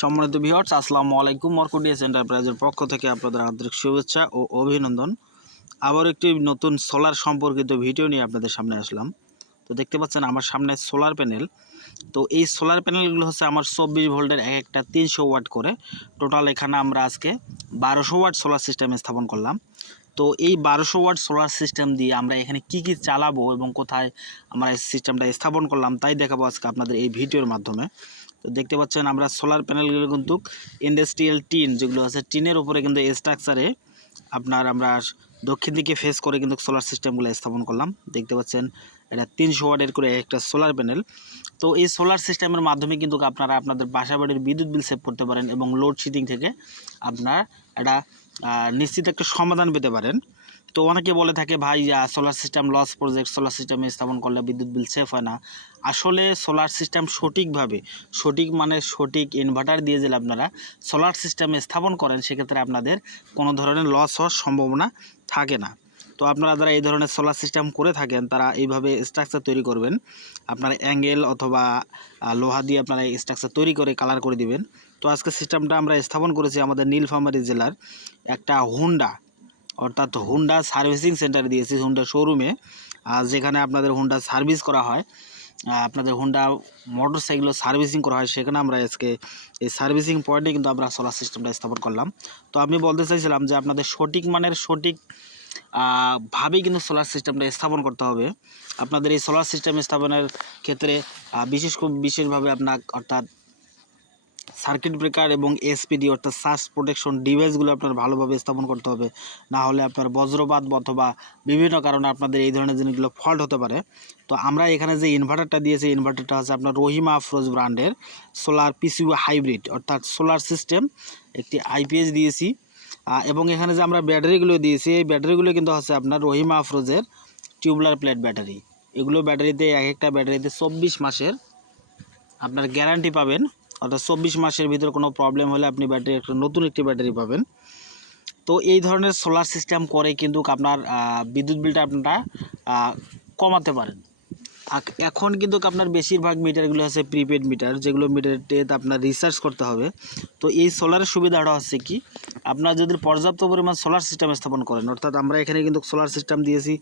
সম্মানিত ভিউয়ার্স আসসালামু আলাইকুম মর্কোডিয়াস এন্টারপ্রাইজের পক্ষ থেকে আপনাদের আন্তরিক শুভেচ্ছা ও অভিনন্দন। আবার একটি নতুন সোলার সম্পর্কিত ভিডিও নিয়ে আপনাদের সামনে আসলাম। তো দেখতে পাচ্ছেন আমার সামনে সোলার প্যানেল তো এই সোলার প্যানেলগুলো হচ্ছে আমার চব্বিশ ভোল্টের এক একটা তিনশো ওয়াট করে। টোটাল এখানে আমরা আজকে বারোশো ওয়াট সোলার সিস্টেম স্থাপন করলাম। তো এই বারোশো ওয়াট সোলার সিস্টেম দিয়ে আমরা এখানে কি কি চালাবো এবং কোথায় আমরা এই সিস্টেমটা স্থাপন করলাম তাই দেখাবো আজকে আপনাদের এই ভিডিওর মাধ্যমে। তো দেখতে পাচ্ছেন আমরা সোলার প্যানেলগুলো কিন্তু ইন্ডাস্ট্রিয়াল টিন যেগুলো আছে টিনের উপরে কিন্তু স্ট্রাকচারে আপনার আমরা দক্ষিণ দিকে ফেস করে কিন্তু সোলার সিস্টেমগুলো স্থাপন করলাম। দেখতে পাচ্ছেন এটা তিনশো ওয়াটের করে একটা সোলার প্যানেল তো এই সোলার সিস্টেমের মাধ্যমে কিন্তু আপনারা আপনাদের বাসা বাড়ির বিদ্যুৎ বিল সেভ করতে পারেন এবং লোডশেডিং থেকে আপনার একটা নিশ্চিত একটা সমাধান পেতে পারেন। তো অনেকে বলে থাকে, ভাই solar system loss project solar সিস্টেমে স্থাপন করলে বিদ্যুৎ বিল সেফ হয় না। আসলে সোলার সিস্টেম সঠিকভাবে, সঠিক মানে সঠিক ইনভার্টার দিয়ে যদি আপনারা সোলার সিস্টেমে স্থাপন করেন, সেক্ষেত্রে আপনাদের কোনো ধরনের লস হওয়ার সম্ভাবনা থাকে না। তো আপনারা যারা এই ধরনের সোলার সিস্টেম করে থাকেন, তারা এইভাবে স্ট্রাকচার তৈরি করবেন। আপনার অ্যাঙ্গেল অথবা লোহা দিয়ে আপনারা এই স্ট্রাকচার তৈরি করে কালার করে দিবেন। তো আজকে সিস্টেমটা আমরা স্থাপন করেছি আমাদের নীলফামারী জেলার একটা হুন্ডা অর্থাৎ হুন্ডা সার্ভিসিং সেন্টার দিয়েছি হুন্ডা শোরুমে যেখানে আপনাদের হুন্ডা সার্ভিস করা হয়। আপনাদের হুন্ডা মোটর সাইকেলও সার্ভিসিং করা হয়, সেখানে আমরা আজকে এই সার্ভিসিং পয়েন্টে কিন্তু আমরা সোলার সিস্টেমটা স্থাপন করলাম। তো আমি বলতে চাইছিলাম যে আপনাদের সঠিক মানের সঠিক ভাবেই কিন্তু সোলার সিস্টেমটা স্থাপন করতে হবে। আপনাদের এই সোলার সিস্টেম স্থাপনের ক্ষেত্রে বিশেষ খুব বিশেষভাবে আপনার অর্থাৎ সার্কিট ব্রেকার এবং এসপিডি অর্থাৎ সার্চ প্রোটেকশন ডিভাইসগুলো আপনার ভালোভাবে স্থাপন করতে হবে। না হলে আপনার বজ্রপাত অথবা বিভিন্ন কারণে আপনাদের এই ধরনের জিনিসগুলো ফল্ট হতে পারে। তো আমরা এখানে যে ইনভার্টারটা দিয়েছি ইনভার্টারটা হচ্ছে আপনার রহিমা আফরোজ ব্র্যান্ডের সোলার পিসিউ হাইব্রিড অর্থাৎ সোলার সিস্টেম একটি আইপিএস দিয়েছি। এবং এখানে যে আমরা ব্যাটারিগুলো দিয়েছি, এই ব্যাটারিগুলো কিন্তু হচ্ছে আপনার রহিমা আফরোজের টিউবলার প্লেট ব্যাটারি। এগুলো ব্যাটারিতে এক একটা ব্যাটারিতে চব্বিশ মাসের আপনার গ্যারান্টি পাবেন। অর্থাৎ চব্বিশ মাসের ভিতরে কোনো প্রবলেম হলে আপনি ব্যাটারি একটা নতুন একটি ব্যাটারি পাবেন। তো এই ধরনের সোলার সিস্টেম করে কিন্তু আপনার বিদ্যুৎ বিলটা আপনারা কমাতে পারেন। এখন কিন্তু আপনার বেশিরভাগ মিটারগুলো আছে প্রিপেড মিটার, যেগুলো মিটারতে আপনার রিচার্জ করতে হবে। তো এই সোলারের সুবিধাটা হচ্ছে কি? আপনার যদি পর্যাপ্ত পরিমাণ সোলার সিস্টেম স্থাপন করেন, অর্থাৎ আমরা এখানে কিন্তু সোলার সিস্টেম দিয়েছি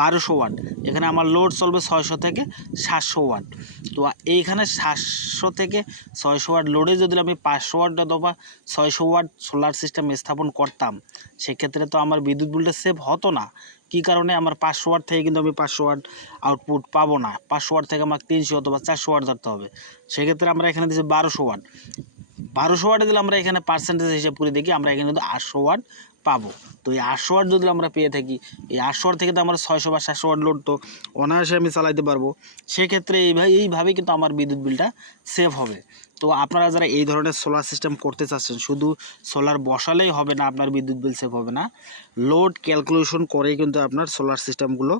বারোশো ওয়াট এখানে আমার লোড চলবে ছয়শো থেকে সাতশো ওয়াট তো এইখানে সাতশো থেকে ছয়শো ওয়াট লোডে যদি আমি পাঁচশো ওয়াট অথবা ছয়শো ওয়াট সোলার সিস্টেম স্থাপন করতাম, সেক্ষেত্রে তো আমার বিদ্যুৎ বিলটা সেভ হতো না। কী কারণে? আমার পাঁচশো ওয়াট থেকে কিন্তু আমি পাঁচশো ওয়াট আউটপুট পাবো না। পাঁচশো ওয়াট থেকে আমার তিনশো অথবা চারশো ওয়াট ধরতে হবে। সেক্ষেত্রে আমরা এখানে দিচ্ছি বারোশো ওয়াট বারোশো ওয়াটে দিলে আমরা এখানে পার্সেন্টেজ হিসাব করে দেখি, আমরা এখানে কিন্তু আটশো ওয়াট পাবো। তো এই আটশো ওয়াট যদি আমরা পেয়ে থাকি, এই আটশো ওয়াট থেকে তো আমরা ছয়শো বা সাতশো ওয়াট লোড তো অনায়াসে আমি চালাইতে পারব। সেক্ষেত্রে এইভাবে এইভাবেই কিন্তু আমার বিদ্যুৎ বিলটা সেভ হবে। তো আপনারা যারা এই ধরনের সোলার সিস্টেম করতে চাচ্ছেন, শুধু সোলার বসালেই হবে না, আপনার বিদ্যুৎ বিল সেভ হবে না। লোড ক্যালকুলেশন করেই কিন্তু আপনার সোলার সিস্টেমগুলো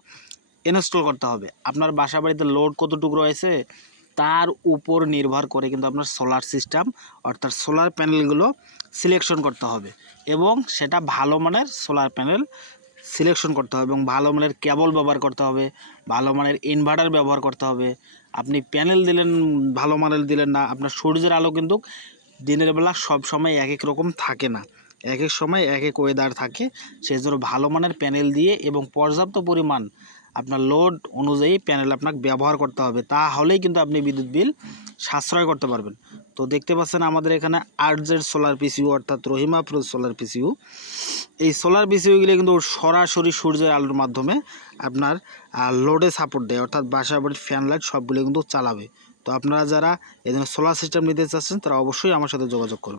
ইনস্টল করতে হবে। আপনার বাসা বাড়িতে লোড কতটুকু রয়েছে? তার উপর নির্ভর করে কিন্তু আপনার সোলার সিস্টেম অর্থাৎ সোলার প্যানেলগুলো সিলেকশন করতে হবে এবং সেটা ভালো মানের সোলার প্যানেল সিলেকশন করতে হবে এবং ভালো মানের কেবল ব্যবহার করতে হবে, ভালো মানের ইনভার্টার ব্যবহার করতে হবে। আপনি প্যানেল দিলেন, ভালো মানের দিলেন না, আপনার সূর্যের আলো কিন্তু দিনের বেলা সব সময় এক এক রকম থাকে না। এক এক সময় এক এক ওয়েদার থাকে। সেই জন্য ভালো মানের প্যানেল দিয়ে এবং পর্যাপ্ত পরিমাণ আপনার লোড অনুযায়ী প্যানেল আপনাকে ব্যবহার করতে হবে। তাহলেই কিন্তু আপনি বিদ্যুৎ বিল সাশ্রয় করতে পারবেন। তো দেখতে পাচ্ছেন আমাদের এখানে আর্টজেড সোলার পিসিউ অর্থাৎ রহিমা প্রো সোলার পিসিউ এই সোলার পিসিউগুলি কিন্তু সরাসরি সূর্যের আলোর মাধ্যমে আপনার লোডে সাপোর্ট দেয়। অর্থাৎ বাসা বাড়ির ফ্যান লাইট সবগুলো কিন্তু চালাবে। তো আপনারা যারা এই ধরনের সোলার সিস্টেম নিতে চাচ্ছেন, তারা অবশ্যই আমার সাথে যোগাযোগ করবেন